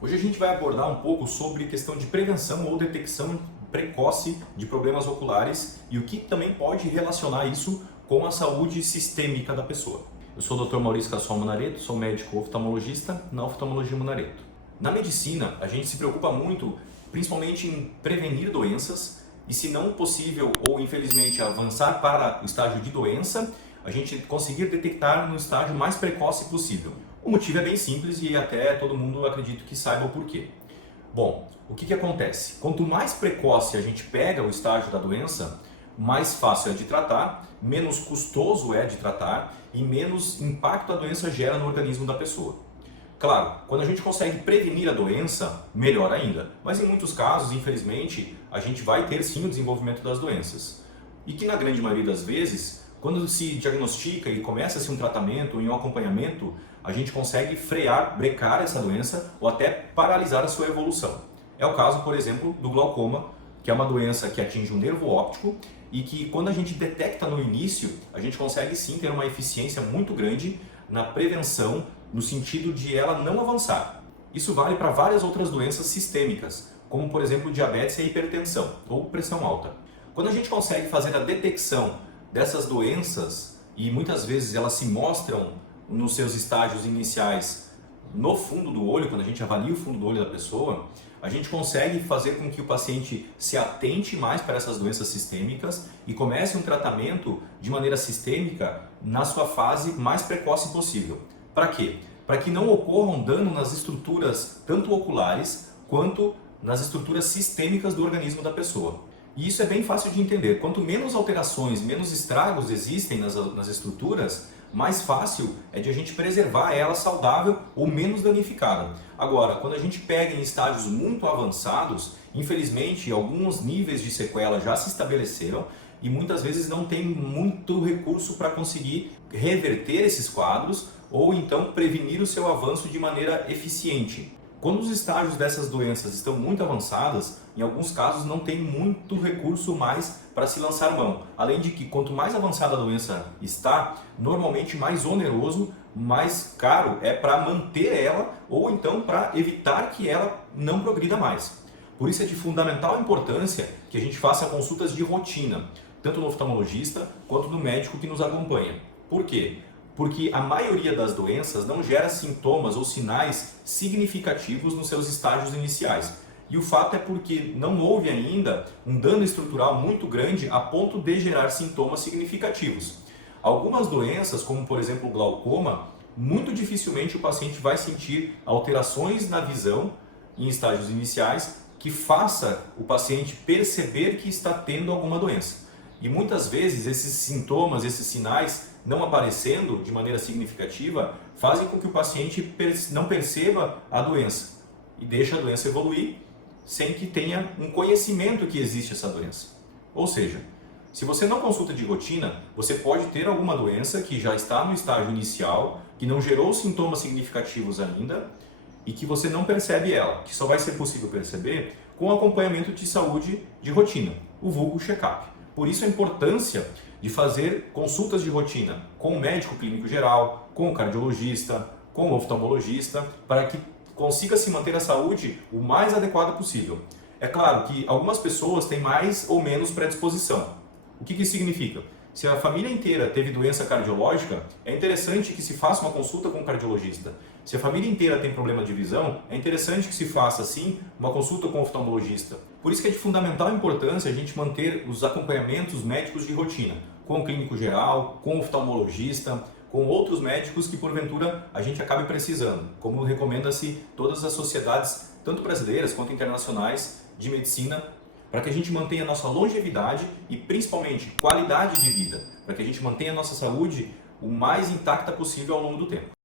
Hoje a gente vai abordar um pouco sobre questão de prevenção ou detecção precoce de problemas oculares e o que também pode relacionar isso com a saúde sistêmica da pessoa. Eu sou o Dr. Maurício Cassol Munareto, sou médico oftalmologista na Oftalmologia Munareto. Na medicina, a gente se preocupa muito, principalmente em prevenir doenças e, se não possível ou infelizmente avançar para o estágio de doença, a gente conseguir detectar no estágio mais precoce possível. O motivo é bem simples e até todo mundo acredito que saiba o porquê. Bom, o que acontece? Quanto mais precoce a gente pega o estágio da doença, mais fácil é de tratar, menos custoso é de tratar e menos impacto a doença gera no organismo da pessoa. Claro, quando a gente consegue prevenir a doença, melhor ainda, mas em muitos casos, infelizmente, a gente vai ter sim o desenvolvimento das doenças. E que na grande maioria das vezes, quando se diagnostica e começa-se um tratamento e um acompanhamento, a gente consegue frear, brecar essa doença ou até paralisar a sua evolução. É o caso, por exemplo, do glaucoma, que é uma doença que atinge o nervo óptico e que quando a gente detecta no início, a gente consegue sim ter uma eficiência muito grande na prevenção, no sentido de ela não avançar. Isso vale para várias outras doenças sistêmicas, como por exemplo diabetes e hipertensão ou pressão alta. Quando a gente consegue fazer a detecção dessas doenças e muitas vezes elas se mostram nos seus estágios iniciais no fundo do olho, quando a gente avalia o fundo do olho da pessoa, a gente consegue fazer com que o paciente se atente mais para essas doenças sistêmicas e comece um tratamento de maneira sistêmica na sua fase mais precoce possível. Para quê? Para que não ocorram dano nas estruturas tanto oculares quanto nas estruturas sistêmicas do organismo da pessoa. E isso é bem fácil de entender. Quanto menos alterações, menos estragos existem nas estruturas, mais fácil é de a gente preservar ela saudável ou menos danificada. Agora, quando a gente pega em estágios muito avançados, infelizmente alguns níveis de sequela já se estabeleceram e muitas vezes não tem muito recurso para conseguir reverter esses quadros ou então prevenir o seu avanço de maneira eficiente. Quando os estágios dessas doenças estão muito avançadas, em alguns casos não tem muito recurso mais para se lançar mão. Além de que quanto mais avançada a doença está, normalmente mais oneroso, mais caro é para manter ela ou então para evitar que ela não progrida mais. Por isso é de fundamental importância que a gente faça consultas de rotina, tanto no oftalmologista quanto no médico que nos acompanha. Por quê? Porque a maioria das doenças não gera sintomas ou sinais significativos nos seus estágios iniciais. E o fato é porque não houve ainda um dano estrutural muito grande a ponto de gerar sintomas significativos. Algumas doenças, como por exemplo o glaucoma, muito dificilmente o paciente vai sentir alterações na visão em estágios iniciais que faça o paciente perceber que está tendo alguma doença. E muitas vezes esses sintomas, esses sinais não aparecendo de maneira significativa fazem com que o paciente não perceba a doença e deixe a doença evoluir sem que tenha um conhecimento que existe essa doença. Ou seja, se você não consulta de rotina, você pode ter alguma doença que já está no estágio inicial, que não gerou sintomas significativos ainda e que você não percebe ela, que só vai ser possível perceber com acompanhamento de saúde de rotina, o vulgo check-up. Por isso a importância de fazer consultas de rotina com o médico clínico geral, com o cardiologista, com o oftalmologista, para que consiga se manter a saúde o mais adequada possível. É claro que algumas pessoas têm mais ou menos predisposição. O que isso significa? Se a família inteira teve doença cardiológica, é interessante que se faça uma consulta com o cardiologista. Se a família inteira tem problema de visão, é interessante que se faça, sim, uma consulta com o oftalmologista. Por isso que é de fundamental importância a gente manter os acompanhamentos médicos de rotina, com o clínico geral, com o oftalmologista, com outros médicos que porventura a gente acabe precisando, como recomenda-se todas as sociedades, tanto brasileiras quanto internacionais, de medicina, para que a gente mantenha a nossa longevidade e principalmente qualidade de vida, para que a gente mantenha a nossa saúde o mais intacta possível ao longo do tempo.